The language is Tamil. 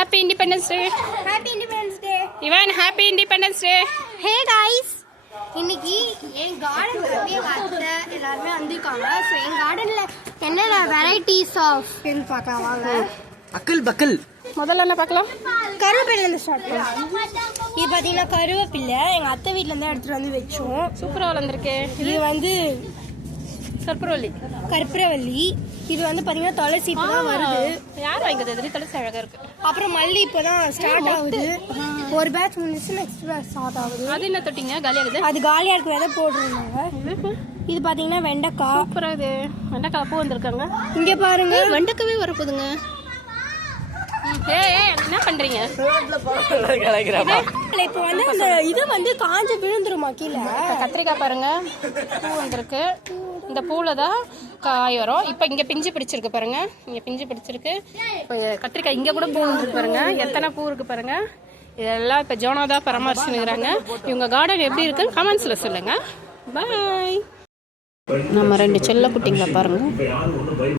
Happy Independence Day. Happy Independence Day. Ivan, Happy Independence Day. Hey guys. இன்னைக்கு என் கார்டன் வந்து எங்கள் அத்தை எல்லாருமே வந்திருக்காங்க. ஸோ என் கார்டனில் என்னென்ன வெரைட்டிஸ் ஆஃப் பார்க்கலாம் வாங்க. அக்கல் பக்கல் முதல்ல என்ன பார்க்கலாம்? கருவேப்பிலேருந்து ஸ்டார்ட் பண்ணலாம். இது பார்த்தீங்கன்னா கருவேப்பிலை எங்கள் அத்தை வீட்டிலேருந்து எடுத்துகிட்டு வந்து வச்சோம். சூப்பராக வளர்ந்துருக்கு. இது வந்து கற்பூரவள்ளி. இது வந்து பார்த்தீங்கன்னா துளசி இப்போ தான் வருது. யார் வாங்கினது? இது துளசி அழகாக இருக்கு. அப்புறம் மல்லி இப்போ தான் ஸ்டார்ட் ஆகுது. ஒரு பேட்ச் முடிஞ்சிச்சு, நெக்ஸ்ட் பேட்ச் ஸ்டார்ட் ஆகுது. அது என்ன தொட்டிங்க? காலியாகுது. அது காலியாக இருக்கு, விதை போட்டுருந்தாங்க. இது பார்த்தீங்கன்னா வெண்டைக்காய். சூப்பராக இது. வெண்டைக்காய் பூ வந்திருக்காங்க. இங்கே பாருங்க, வெண்டைக்காவே வரப்போதுங்க. என்ன பண்றீங்க? இப்போ வந்து அந்த இது வந்து காஞ்சு விழுந்துருமா கீழே? கத்திரிக்காய் பாருங்க, பூ வந்திருக்கு. இந்த பூவில் தான் காய் வரும். இப்போ இங்கே பிஞ்சு பிடிச்சிருக்கு பாருங்க, இங்கே பிஞ்சு பிடிச்சிருக்கு. இப்போ கத்திரிக்காய் இங்கே கூட பூ வந்துருக்கு பாருங்க, எத்தனை பூ இருக்கு பாருங்க. இதெல்லாம் இப்போ ஜோனா தான் பராமரிச்சுக்கிறாங்க. இவங்க கார்டன் எப்படி இருக்குன்னு கமெண்ட்ஸில் சொல்லுங்க. பாய். நம்ம 2 செல்ல குட்டிங்களை பாருங்க.